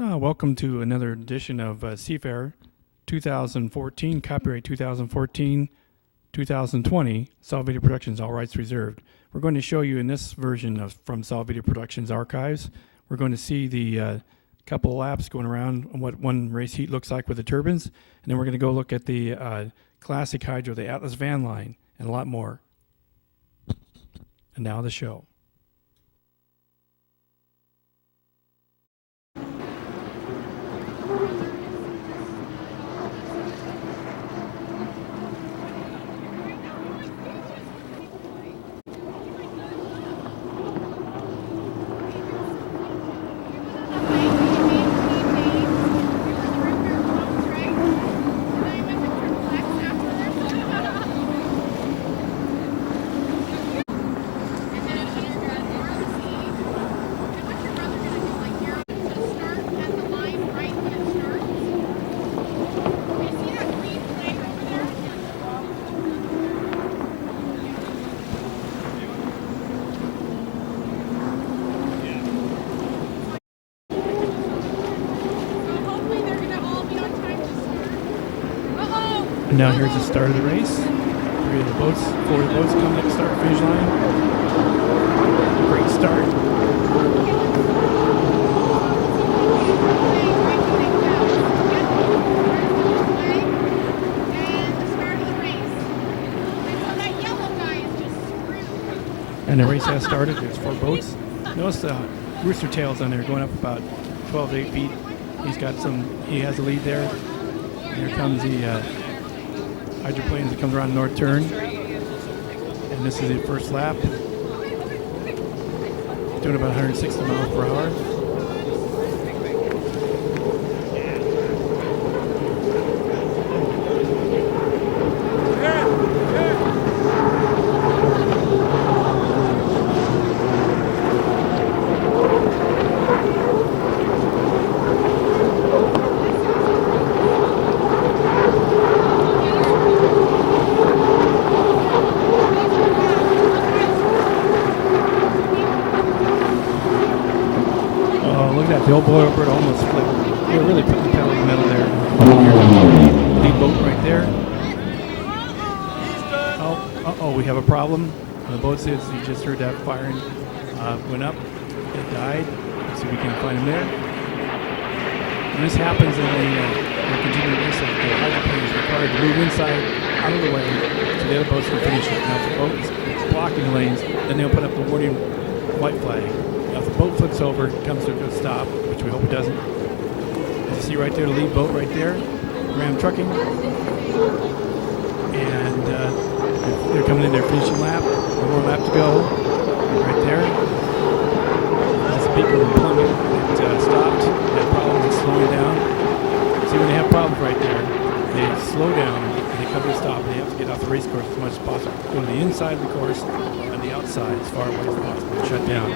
Welcome to another edition of Seafair 2014, copyright 2014, 2020, Solid Video Productions, all rights reserved. We're going to show you in this version from Solid Video Productions archives, we're going to see the couple of laps going around on what one race heat looks like with the turbines, and then we're going to go look at the classic hydro, the Atlas van line, and a lot more. And now the show. And now here's the start of the race. Four of the boats coming to the start finish line. Great start. And the race has started. There's 4 boats. Notice the rooster tails on there going up about 12 to 8 feet. He has the lead there. And here comes the hydroplanes that comes around the north turn, and this is the first lap, doing about 160 miles per hour. The old boy over it almost flipped. They're really putting the pedal in the metal there. Lead boat right there. Oh, we have a problem. The boat says you just heard that firing. Went up, it died. Let's see if we can find him there. When this happens in the continuing race, the hydroplane is required to move inside, out of the way, so the other boats can finish it. Now, if the boat is blocking the lanes, then they'll put up the warning white flag. Now, if the boat flips over, it comes to a good stop, which we hope it doesn't. As you see right there, the lead boat right there, Ram Trucking. And they're coming in their finishing lap. One more lap to go. Right there. That's the Beacon and Plumbing. It stopped. They had problems with slowing down. See, when they have problems right there, they slow down and they come to a stop. And they have to get off the race course as much as possible. Go to the inside of the course or on the outside as far away as possible and shut down.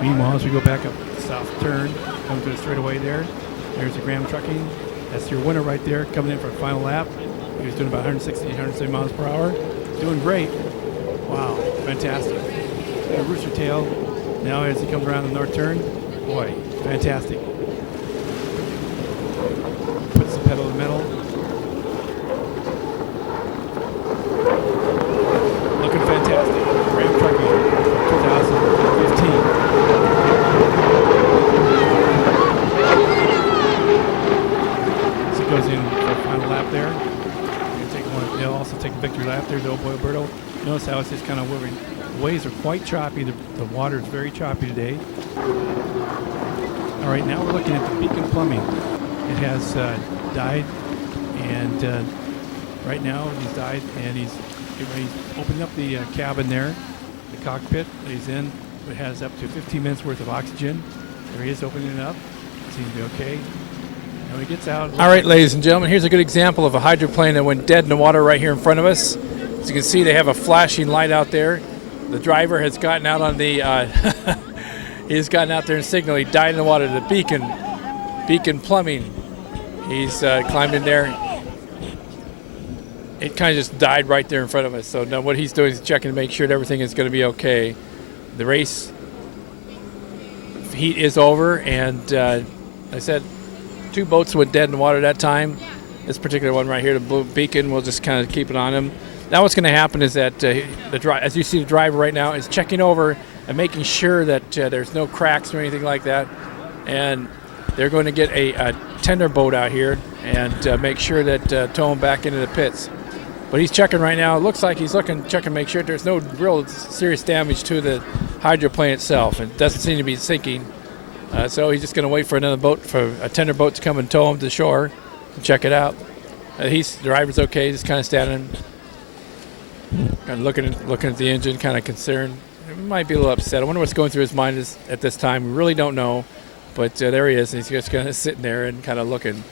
Meanwhile, as we go back up the south turn, come to the straightaway there. There's the Graham Trucking. That's your winner right there, coming in for a final lap. He was doing about 160, 170 miles per hour. Doing great. Wow, fantastic. The rooster tail. Now as he comes around the north turn, boy, fantastic. Puts the pedal to the metal. Looking fantastic. Graham Trucking, 2015. Goes in for a final lap there. They'll also take a victory lap. There's old boy Alberto. Notice how it's just kind of moving. The waves are quite choppy. The water is very choppy today. All right, now we're looking at the Beacon Plumbing. It has died, and right now he's died, and he's opening up the cabin there, the cockpit that he's in. It has up to 15 minutes worth of oxygen. There he is opening it up. Seems to be okay. When he gets out. All right, ladies and gentlemen, here's a good example of a hydroplane that went dead in the water right here in front of us. As you can see, they have a flashing light out there. The driver has gotten out on the he's gotten out there and signaled. He died in the water. The Beacon Plumbing. He's climbed in there. it kind of just died right there in front of us. So now what he's doing is checking to make sure that everything is going to be okay. The race heat is over, and I said 2 boats went dead in the water that time. This particular one right here, the blue beacon, we'll just kind of keep it on him. Now what's going to happen is that as you see, the driver right now is checking over and making sure that there's no cracks or anything like that. And they're going to get a tender boat out here and make sure that tow him back into the pits. But he's checking right now. It looks like he's checking to make sure there's no real serious damage to the hydroplane itself. It doesn't seem to be sinking. So he's just going to wait for another boat, for a tender boat to come and tow him to shore and check it out. The driver's okay, just kind of standing, kind of looking at the engine, kind of concerned. He might be a little upset. I wonder what's going through his mind at this time. We really don't know. But there he is, and he's just kind of sitting there and kind of looking.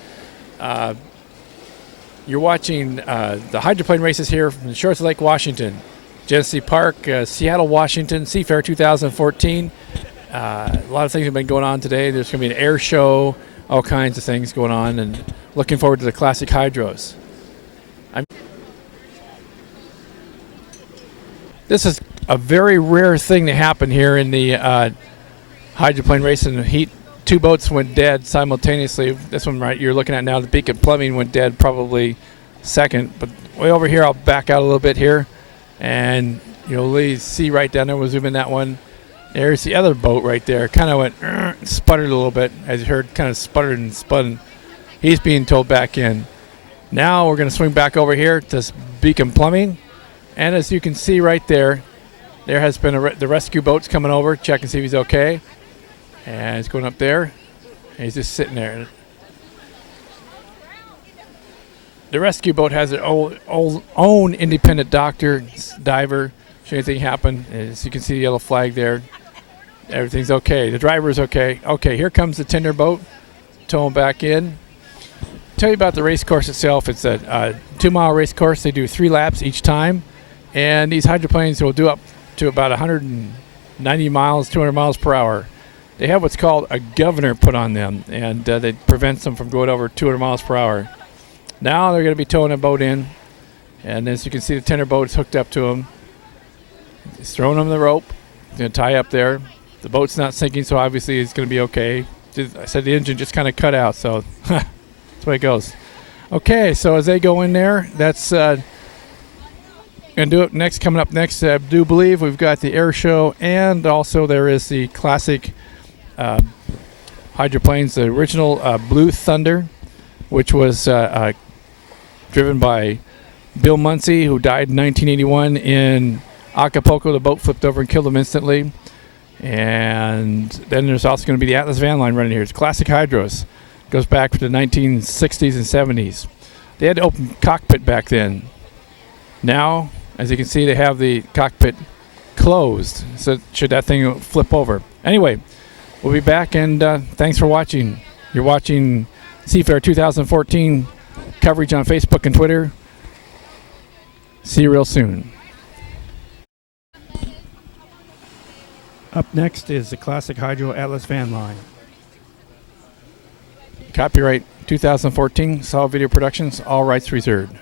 You're watching the hydroplane races here from the shores of Lake Washington. Genesee Park, Seattle, Washington, Seafair 2014. A lot of things have been going on today. There's going to be an air show, all kinds of things going on, and looking forward to the classic hydros. This is a very rare thing to happen here in the hydroplane racing heat. 2 boats went dead simultaneously. This one right you're looking at now, the Beacon Plumbing, went dead probably second. But way over here, I'll back out a little bit here, and you'll see right down there. We'll zoom in that one. There's the other boat right there. Kind of went sputtered a little bit, as you heard, kind of sputtered and spun. He's being towed back in. Now we're going to swing back over here to Beacon Plumbing, and as you can see right there, there has been the rescue boat's coming over, check and see if he's okay. And he's going up there, and he's just sitting there. The rescue boat has their own independent doctor, diver, should anything happen. As you can see the yellow flag there, everything's okay. The driver's okay. Okay, here comes the tender boat, tow him back in. Tell you about the race course itself. It's a 2-mile race course. They do 3 laps each time, and these hydroplanes will do up to about 190 miles, 200 miles per hour. They have what's called a governor put on them, and that prevents them from going over 200 miles per hour. Now they're going to be towing a boat in, and as you can see, the tender boat is hooked up to them. He's throwing them the rope. He's going to tie up there. The boat's not sinking, so obviously it's going to be okay. I said the engine just kind of cut out, so that's the way it goes. Okay, so as they go in there, that's going to do it next. Coming up next, I do believe we've got the air show, and also there is the classic hydroplanes, the original Blue Thunder, which was driven by Bill Munsey, who died in 1981 in Acapulco. The boat flipped over and killed him instantly. And then there's also going to be the Atlas van line running here. It's classic hydros. Goes back to the 1960s and 70s. They had to open cockpit back then. Now, as you can see, they have the cockpit closed. So should that thing flip over. Anyway, we'll be back, and thanks for watching. You're watching Seafair 2014 coverage on Facebook and Twitter. See you real soon. Up next is the classic hydro Atlas van line. Copyright 2014, Solid Video Productions, all rights reserved.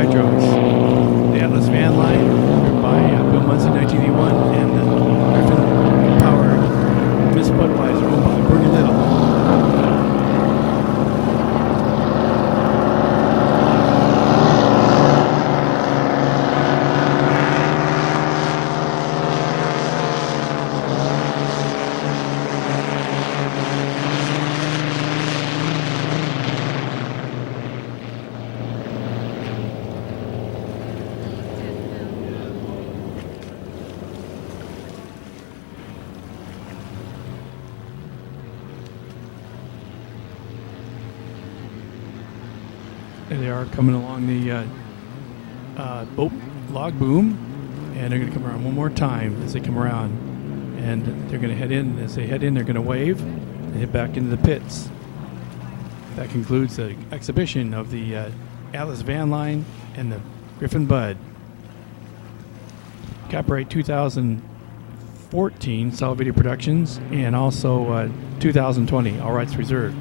hydros. The Atlas van line, driven by Bill Munson, 1981, and the Griffin-powered Miss Budweiser, owned by Bernie Little. There they are coming along the boat log boom, and they're going to come around one more time as they come around, and they're going to head in. As they head in, they're going to wave and head back into the pits. That concludes the exhibition of the Atlas van line and the Griffin Bud. Copyright 2014 Solid Video Productions, and also 2020, all rights reserved.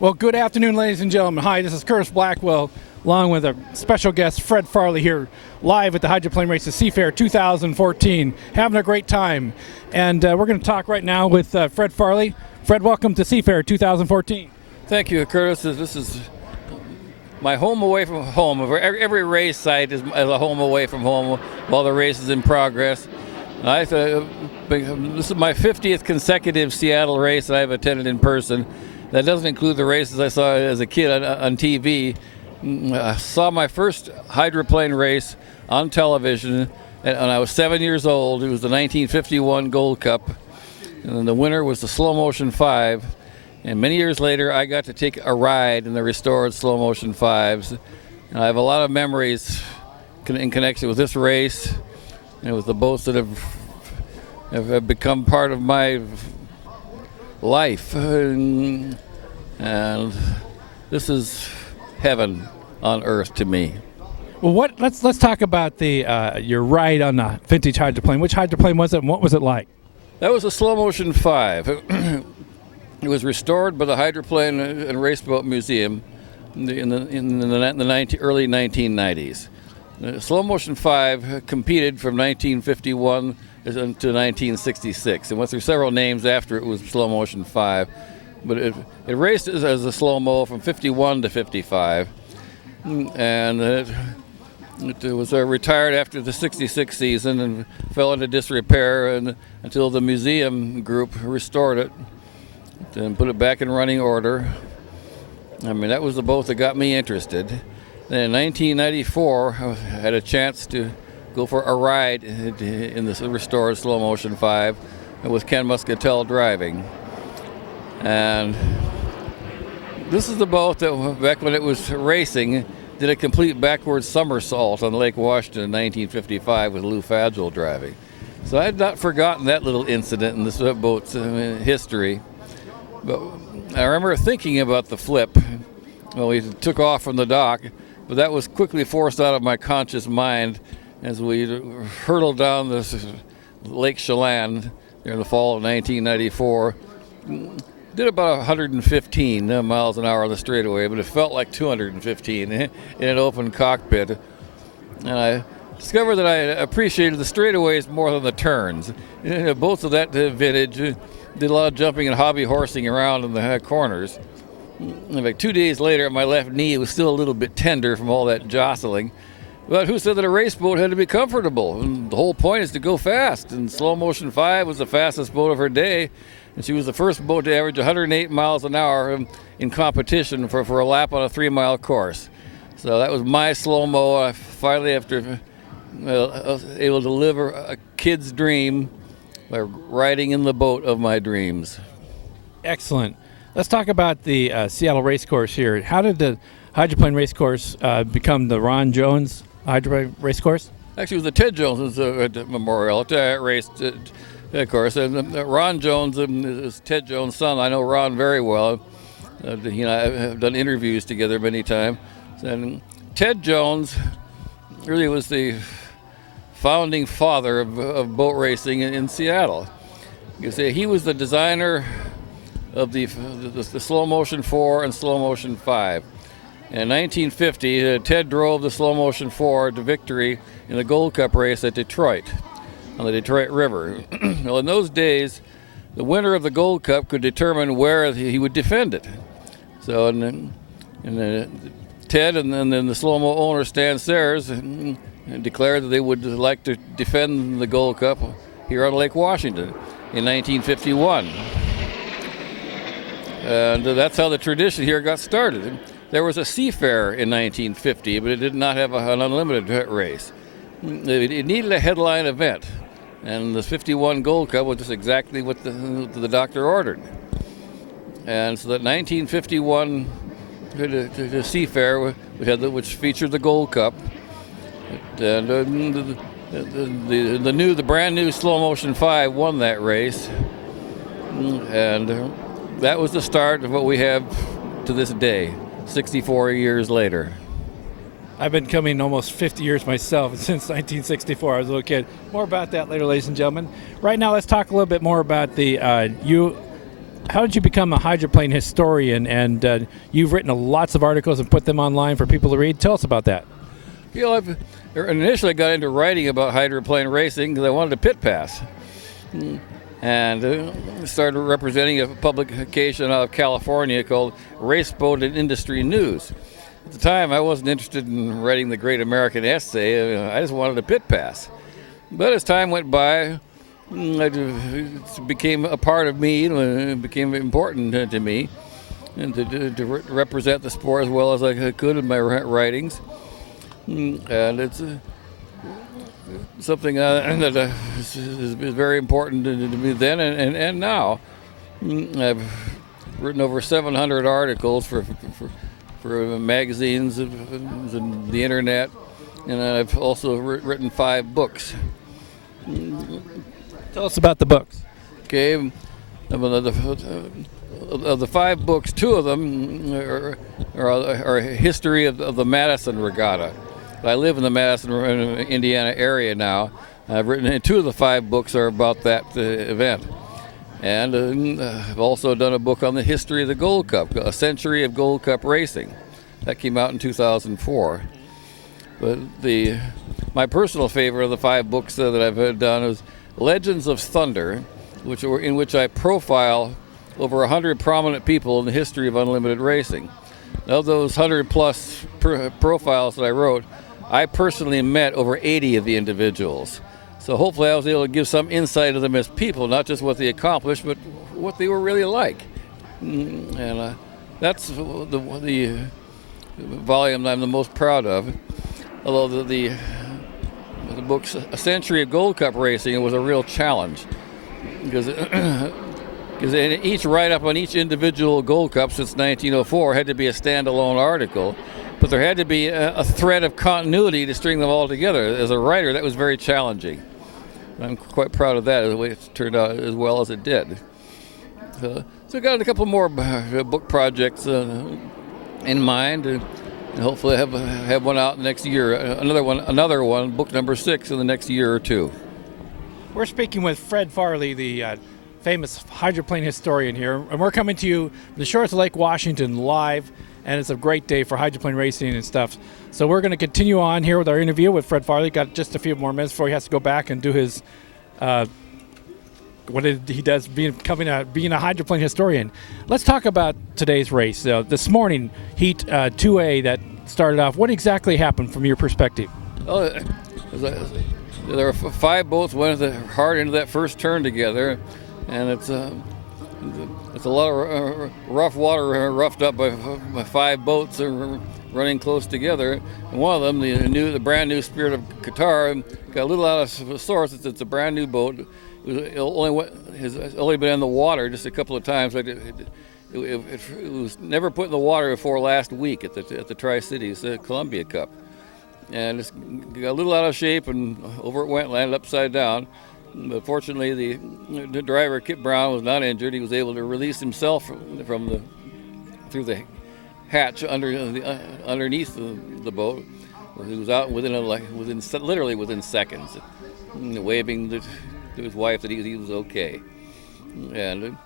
Well, good afternoon, ladies and gentlemen. Hi, this is Curtis Blackwell, along with a special guest, Fred Farley, here live at the Hydroplane Races Seafair 2014. Having a great time. And we're going to talk right now with Fred Farley. Fred, welcome to Seafair 2014. Thank you, Curtis. This is my home away from home. Every race site is a home away from home while the race is in progress. This is my 50th consecutive Seattle race that I've attended in person. That doesn't include the races I saw as a kid on TV. I saw my first hydroplane race on television when I was 7 years old. It was the 1951 Gold Cup, and the winner was the Slow Motion 5. And many years later, I got to take a ride in the restored Slow Motion 5s. And I have a lot of memories in connection with this race and with the boats that have become part of my life. And this is heaven on earth to me. Well, let's talk about your ride on the vintage hydroplane. Which hydroplane was it, and what was it like? That was a Slow Motion 5. It was restored by the Hydroplane and Raceboat Museum in the early 1990s. Slow Motion 5 competed from 1951 to 1966, and went through several names after it was Slow Motion 5. But it raced as a slow-mo from 51 to 55, and it was retired after the 66 season and fell into disrepair until the museum group restored it and put it back in running order. I mean, that was the boat that got me interested. Then in 1994, I had a chance to go for a ride in this restored Slow Motion 5 with Ken Muscatel driving. And this is the boat that, back when it was racing, did a complete backward somersault on Lake Washington in 1955 with Lou Fagel driving. So I had not forgotten that little incident in this boat's history. But I remember thinking about the flip when we took off from the dock, but that was quickly forced out of my conscious mind as we hurtled down this Lake Chelan in the fall of 1994. Did about 115 miles an hour on the straightaway, but it felt like 215 in an open cockpit. And I discovered that I appreciated the straightaways more than the turns. Boats of that vintage did a lot of jumping and hobby horsing around in the corners. In fact, 2 days later, my left knee was still a little bit tender from all that jostling. But who said that a race boat had to be comfortable? And the whole point is to go fast. And Slow Motion 5 was the fastest boat of her day. And she was the first boat to average 108 miles an hour in competition for a lap on a 3-mile course. So that was my slow-mo. I finally, after able to live a kid's dream by riding in the boat of my dreams. Excellent. Let's talk about the Seattle race course here. How did the hydroplane race course become the Ron Jones hydroplane race course? Actually, it was the Ted Jones Memorial race. Of course, and Ron Jones is Ted Jones' son. I know Ron very well. He and I have done interviews together many times. And Ted Jones really was the founding father of boat racing in Seattle. You see, he was the designer of the Slow Motion 4 and Slow Motion 5. In 1950, Ted drove the Slow Motion 4 to victory in the Gold Cup race at Detroit, on the Detroit River. Well, in those days, the winner of the Gold Cup could determine where he would defend it. So, Ted and then the slow-mo owner Stan Sayers declared that they would like to defend the Gold Cup here on Lake Washington in 1951. And that's how the tradition here got started. There was a Seafair in 1950, but it did not have an unlimited race. It needed a headline event. And the 51 Gold Cup was just exactly what the doctor ordered. And so that 1951 the Seafair, which featured the Gold Cup, and the brand new Slow Motion 5 won that race. And that was the start of what we have to this day, 64 years later. I've been coming almost 50 years myself, since 1964. I was a little kid. More about that later, ladies and gentlemen. Right now, let's talk a little bit more about the how did you become a hydroplane historian? And you've written lots of articles and put them online for people to read. Tell us about that. You know, I initially got into writing about hydroplane racing because I wanted a pit pass. And started representing a publication out of California called Race Boat and Industry News. At the time, I wasn't interested in writing the great American essay. I just wanted a pit pass. But as time went by, it became a part of me, and it became important to me, and to represent the sport as well as I could in my writings. And it's something that is very important to me then and now. I've written over 700 articles for magazines and the internet, and I've also written 5 books. Tell us about the books. Okay, of the 5 books, 2 of them are a history of the Madison Regatta. I live in the Madison, Indiana area now. I've written, and 2 of the 5 books are about that event. And I've also done a book on the history of the Gold Cup, A Century of Gold Cup Racing. That came out in 2004. But my personal favorite of the 5 books that I've done is Legends of Thunder, in which I profile over 100 prominent people in the history of unlimited racing. Of those 100 plus profiles that I wrote, I personally met over 80 of the individuals. So hopefully I was able to give some insight of them as people, not just what they accomplished, but what they were really like. And that's the volume I'm the most proud of. Although the book A Century of Gold Cup Racing was a real challenge, because each write-up on each individual Gold Cup since 1904 had to be a standalone article, but there had to be a thread of continuity to string them all together. As a writer, that was very challenging. I'm quite proud of that, the way it turned out as well as it did. So I got a couple more book projects in mind, and hopefully have one out next year. Another one, book number 6, in the next year or two. We're speaking with Fred Farley, the famous hydroplane historian here, and we're coming to you from the shores of Lake Washington live, and it's a great day for hydroplane racing and stuff. So we're going to continue on here with our interview with Fred Farley. Got just a few more minutes before he has to go back and do his what he does being a hydroplane historian. Let's talk about today's race. This morning, Heat 2A that started off. What exactly happened from your perspective? Oh, there were 5 boats went hard into that first turn together, and it's a lot of rough water roughed up by 5 boats running close together. And one of them, the brand new Spirit of Qatar, got a little out of sorts. It's a brand new boat. It has only been in the water just a couple of times. It was never put in the water before last week at the Tri-Cities Columbia Cup, and it got a little out of shape, and over it went, landed upside down. But fortunately, the driver Kip Brown was not injured. He was able to release himself through the hatch underneath the boat. He was out literally within seconds, waving to his wife that he was okay. And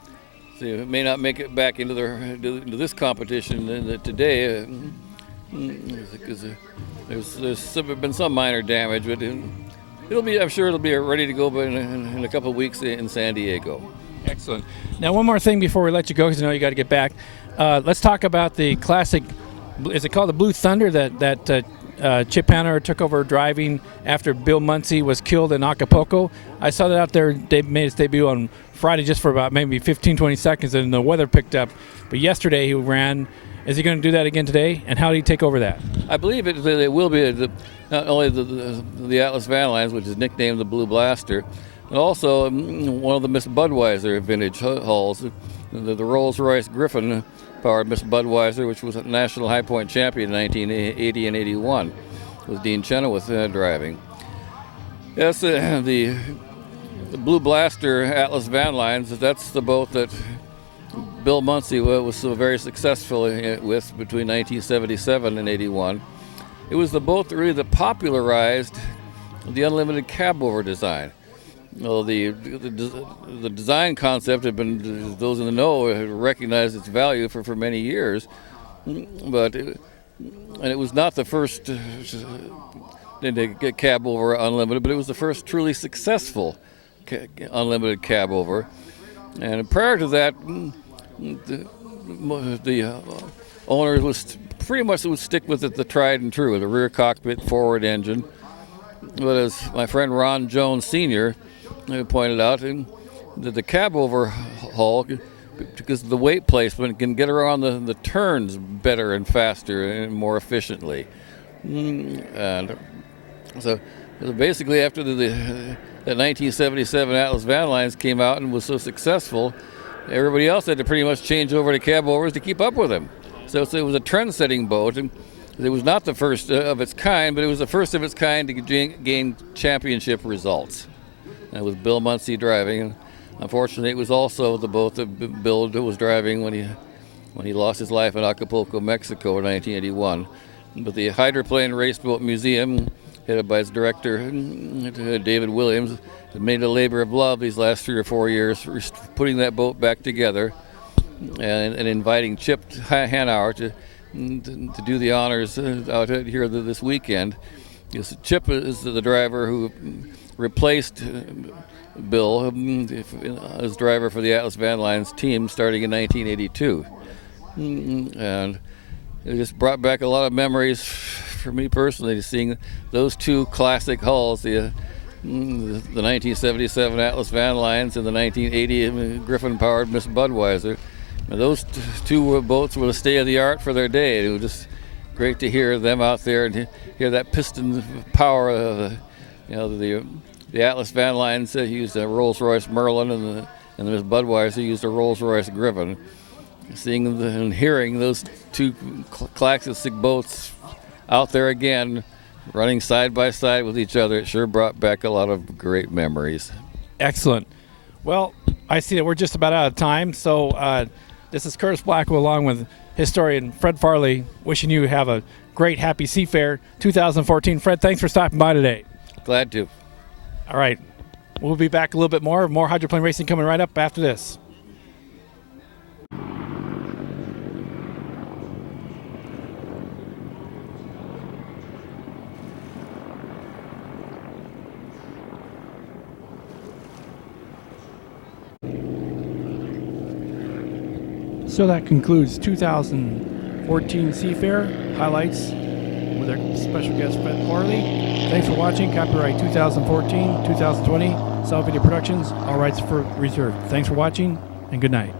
so he may not make it back into this competition today, because there's been some minor damage, but I'm sure it'll be ready to go in a couple of weeks in San Diego. Excellent. Now, one more thing before we let you go, because I know you got to get back. Let's talk about the classic. Is it called the Blue Thunder that Chip Hanover took over driving after Bill Munsey was killed in Acapulco? I saw that out there. They made its debut on Friday just for about maybe 15, 20 seconds, and the weather picked up. But yesterday he ran. Is he going to do that again today? And how did he take over that? I believe it will be not only the Atlas Van Lines, which is nicknamed the Blue Blaster, but also one of the Miss Budweiser vintage hulls, the Rolls-Royce Griffin powered Miss Budweiser, which was a national high point champion in 1980 and 81, with Dean Chenoweth driving. Yes, the Blue Blaster Atlas Van Lines, that's the boat that Bill Munsey was so very successful with between 1977 and 81. It was the boat that popularized the unlimited cab-over design. Well, the design concept had been, those in the know had recognized its value for many years, but it was not the first to get cab over unlimited, but it was the first truly successful unlimited cab over. And prior to that, the owner was pretty much would stick with the tried and true, the rear cockpit, forward engine. But as my friend Ron Jones Sr. pointed out, that the cab over hull, because of the weight placement, can get around the turns better and faster and more efficiently. And so basically, after that 1977 Atlas Van Lines came out and was so successful, everybody else had to pretty much change over to cab overs to keep up with him. So it was a trend-setting boat. And it was not the first of its kind, but it was the first of its kind to gain championship results. And it was Bill Munsey driving. And unfortunately, it was also the boat that Bill was driving when he lost his life in Acapulco, Mexico in 1981. But the Hydroplane Race Boat Museum headed by its director, David Williams, has made a labor of love these last 3 or 4 years, putting that boat back together and inviting Chip Hanauer to do the honors out here this weekend. Yes, Chip is the driver who replaced Bill as driver for the Atlas Van Lines team starting in 1982. And it just brought back a lot of memories for me personally, seeing those two classic hulls, the 1977 Atlas Van Lines and the 1980 Griffin-powered Miss Budweiser. And those two boats were the state of the art for their day. It was just great to hear them out there and hear that piston power of the Atlas Van Lines used a Rolls-Royce Merlin, and the Miss Budweiser used a Rolls-Royce Griffin. Seeing and hearing those two classic boats out there again, running side by side with each other, it sure brought back a lot of great memories. Excellent. Well, I see that we're just about out of time, so this is Curtis Blackwell along with historian Fred Farley, wishing you have a great, happy Seafair 2014. Fred, thanks for stopping by today. Glad to. All right. We'll be back a little bit more hydroplane racing coming right up after this. So that concludes 2014 Seafair highlights with our special guest Fred Farley. Thanks for watching. Copyright 2014, 2020, South Video Productions. All rights reserved. Thanks for watching and good night.